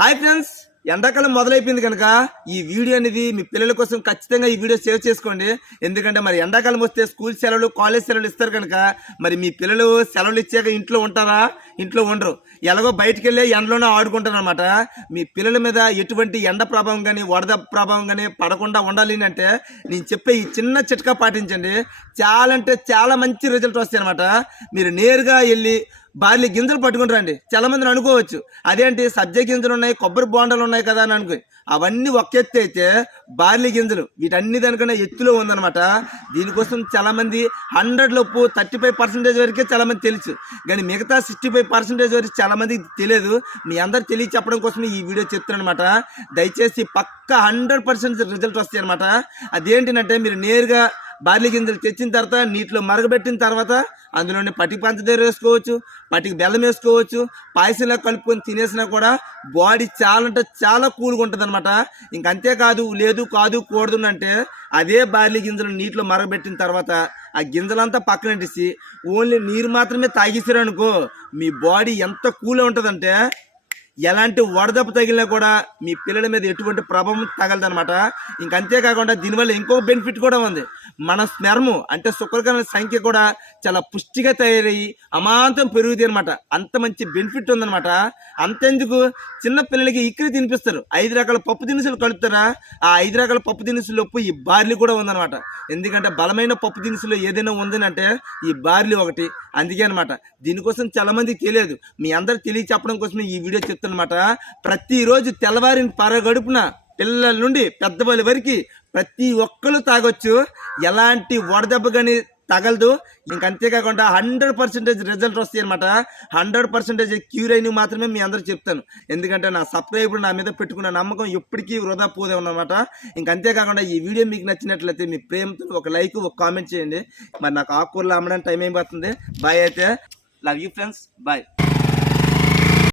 Hi friends, ఎండాకాలం మొదలైపోయింది కనుక ఈ వీడియో అనేది మీ పిల్లల కోసం ఖచ్చితంగా ఈ వీడియో సేవ్ చేసుకోండి. ఎందుకంటే మరి ఎండాకాలం వస్తే స్కూల్ సెలవులు, కాలేజ్ సెలవులు ఇస్తారు కనుక మరి మీ పిల్లలు సెలవులు ఇచ్చాక ఇంట్లో ఉంటారా? ఇంట్లో ఉండరు. ఎలాగో బయటికి వెళ్ళి ఎండలోనే ఆడుకుంటారు అనమాట. మీ పిల్లల మీద ఎటువంటి ఎండ ప్రభావం కానీ వరద ప్రభావం కానీ పడకుండా ఉండాలి అంటే నేను చెప్పే ఈ చిన్న చిట్కా పాటించండి. చాలా అంటే చాలా మంచి రిజల్ట్ వస్తాయి అనమాట. మీరు నేరుగా వెళ్ళి బార్లీ గింజలు పట్టుకుని రండి. చాలా మందిని అనుకోవచ్చు, అదేంటి సబ్జా గింజలు ఉన్నాయి, కొబ్బరి బోండాలు ఉన్నాయి కదా అని అనుకో. అవన్నీ ఒక ఎత్తు అయితే బార్లీ గింజలు వీటన్ని దానికన్నా ఎత్తులో ఉందనమాట. దీనికోసం చాలామంది 100 35% వరకే చాలామంది తెలుసు, కానీ మిగతా 65% వరకు చాలామందికి తెలియదు. మీ అందరు తెలియ చెప్పడం కోసం ఈ వీడియో చెప్తున్నాను అనమాట. దయచేసి పక్కా 100% రిజల్ట్ వస్తాయి అనమాట. అదేంటంటే మీరు నేరుగా బార్లీ గింజలు తెచ్చిన తర్వాత నీటిలో మరగబెట్టిన తర్వాత అందులోనే పటికి పంచదార వేసుకోవచ్చు, పటికి బెల్లం వేసుకోవచ్చు. పాయసంలా కలుపుకొని తినేసినా కూడా బాడీ చాలా అంటే చాలా కూల్గా ఉంటుంది అనమాట. ఇంకంతేకాదు, లేదు కాదు కూడదు అంటే అదే బార్లీ గింజలు నీటిలో మరగబెట్టిన తర్వాత ఆ గింజలంతా పక్కనట్టేసి ఓన్లీ నీరు మాత్రమే తాగేసారు అనుకో, మీ బాడీ ఎంత కూల్గా ఉంటుందంటే ఎలాంటి వడదెబ్బ తగిలినా కూడా మీ పిల్లల మీద ఎటువంటి ప్రభావం తగలదనమాట. ఇంకంతేకాకుండా దీనివల్ల ఇంకో బెనిఫిట్ కూడా ఉంది. మన స్మెర్ము అంటే శుక్రకణాల సంఖ్య కూడా చాలా పుష్టిగా తయారయ్యి అమాంతం పెరుగుతాయి అనమాట. అంత మంచి బెనిఫిట్ ఉందనమాట. అంతెందుకు, చిన్న పిల్లలకి ఇక్కడి తినిపిస్తారు. 5 రకాల పప్పు దినుసులు కలుపుతారా, ఆ 5 రకాల పప్పు దినుసులొప్పు ఈ బార్లీ కూడా ఉందనమాట. ఎందుకంటే బలమైన పప్పు దినుసులు ఏదైనా ఉందనంటే ఈ బార్లీ ఒకటి. అందుకే అనమాట. దీనికోసం చాలా మందికి తెలియదు. మీ అందరు తెలియ చెప్పడం కోసమే ఈ వీడియో చెప్తానమాట. ప్రతిరోజు తెల్లవారిన పరగడుపున పిల్లల నుండి పెద్దవాళ్ళ వరకు ప్రతి ఒక్కరు తాగొచ్చు. ఎలాంటి వడదెబ్బ కానీ తగలదు. ఇంకంతేకాకుండా 100% రిజల్ట్ వస్తాయి అనమాట. 100% క్యూర్ అయినవి మాత్రమే మీ అందరూ చెప్తాను. ఎందుకంటే నా సబ్స్క్రైబర్ నా మీద పెట్టుకున్న నమ్మకం ఎప్పటికీ వృధా పోదే ఉన్నమాట. ఇంకంతేకాకుండా ఈ వీడియో మీకు నచ్చినట్లయితే మీ ప్రేమతో ఒక లైక్, ఒక కామెంట్ చేయండి. మరి నాకు ఆకుకూరలు అమ్మడానికి టైం అయిపోతుంది. బాయ్ అయితే. Love you friends, bye.